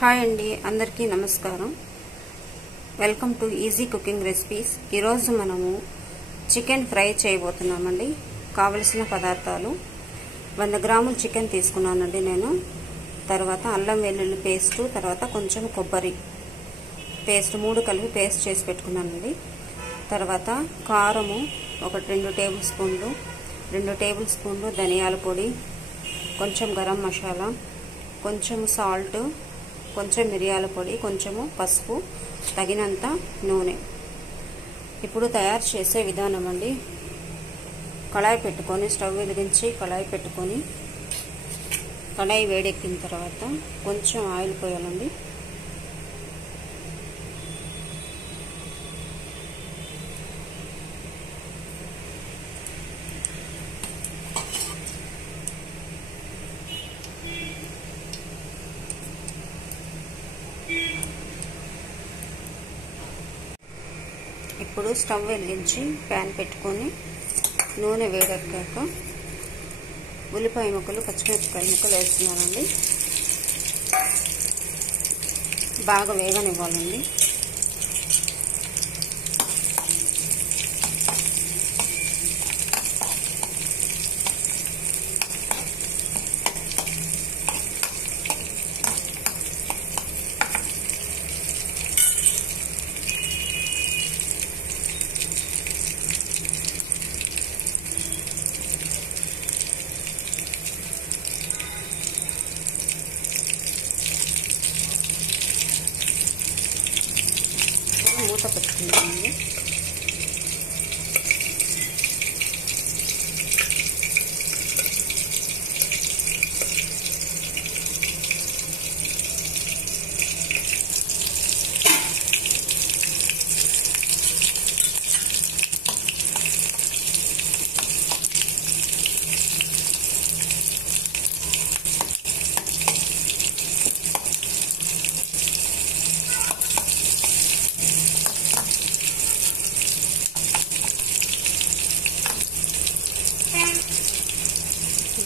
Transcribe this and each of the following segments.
Hi అండి, అందరికీ నమస్కారం. Welcome to easy cooking recipes. ఈరోజు మనము చికెన్ ఫ్రై చేయబోతున్నామండి. కావలసిన పదార్థాలు 100 గ్రాముల చికెన్ తీసుకున్నానండి నేను. తర్వాత అల్లం వెల్లుల్లి పేస్టు, తర్వాత కొంచెం కొబ్బరి పేస్ట్ 3 కలిపి పేస్ట్ చేసి పెట్టుకున్నానండి. తర్వాత కారము 2 టేబుల్ స్పూన్లు, 2 టేబుల్ స్పూన్లు ధనియాల పొడి, కొంచెం గరం మసాలా, కొంచెం సాల్ట్, కొంచెం మిరియాల పొడి, కొంచెము పసుపు, తగినంత నూనె. ఇప్పుడు తయారు చేసే విధానం అండి. కళాయి పెట్టుకొని స్టవ్ వెలిగించి కళాయి పెట్టుకొని కళాయి వేడెక్కిన తర్వాత కొంచెం ఆయిల్ పోయాలండి. ఇప్పుడు స్టవ్ వెలిగించి ప్యాన్ పెట్టుకొని నూనె వేడెక్కాక ఉల్లిపాయ ముక్కలు, పచ్చిమిరపకాయ ముక్కలు వేస్తున్నానండి. బాగా వేగనివ్వాలండి. మూత పెట్టుకుందామండి.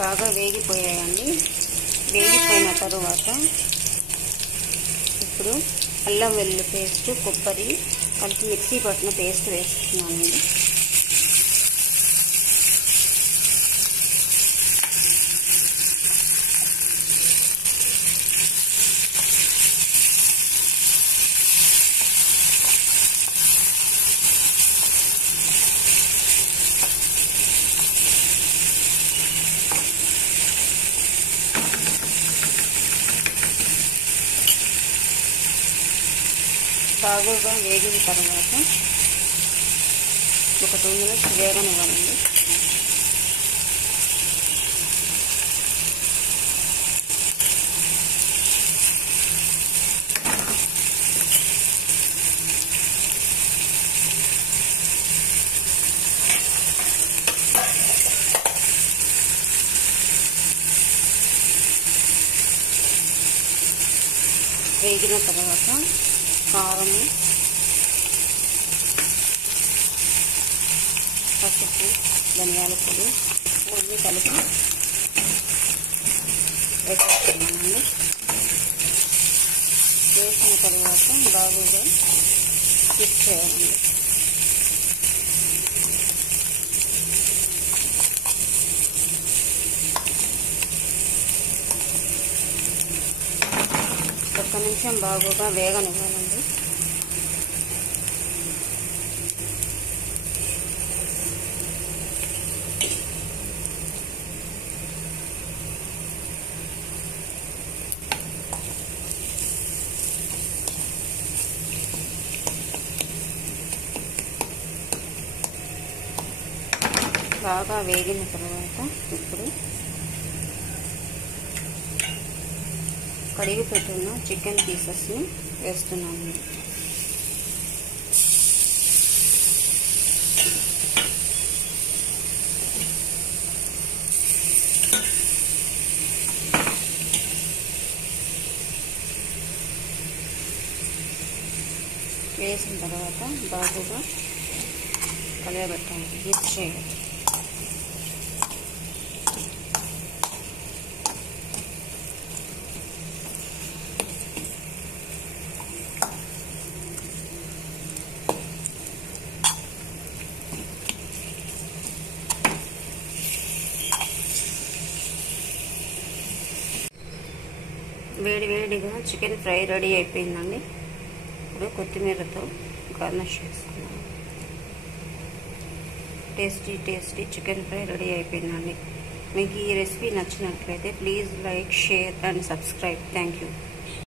బాగా వేగిపోయాయండి. వేగిపోయిన తరువాత ఇప్పుడు అల్లం వెల్లుల్లి పేస్ట్, కొబ్బరి కలిపి మిక్సీ పట్టిన పేస్ట్ వేస్తున్నానండి. బాగా వేగిన తర్వాత ఒక 2 మినిట్స్ వేగనివ్వాలండి. వేగిన తర్వాత కారము, పసుపు, ధనియాల పొడి అన్నీ కలిపి వేసేస్తున్నానండి. వేసిన తర్వాత బాగా మిక్స్ చేయాలండి. ఒక్క నిమిషం బాగా వేగనివ్వాలండి. బాగా వేగిన తర్వాత ఇప్పుడు కడిగి పెట్టున్న చికెన్ పీసెస్ని వేస్తున్నాను. వేసిన తర్వాత బాగా కలయబెట్టాలి, మిక్స్ చేయాలి. వేడివేడిగా చికెన్ ఫ్రై రెడీ అయిపోయిందండి. ఇప్పుడు కొత్తిమీరతో గార్నిష్ చేసుకున్నాను. టేస్టీ చికెన్ ఫ్రై రెడీ అయిపోయిందండి. మీకు ఈ రెసిపీ నచ్చినట్లయితే please like, share and subscribe. Thank you.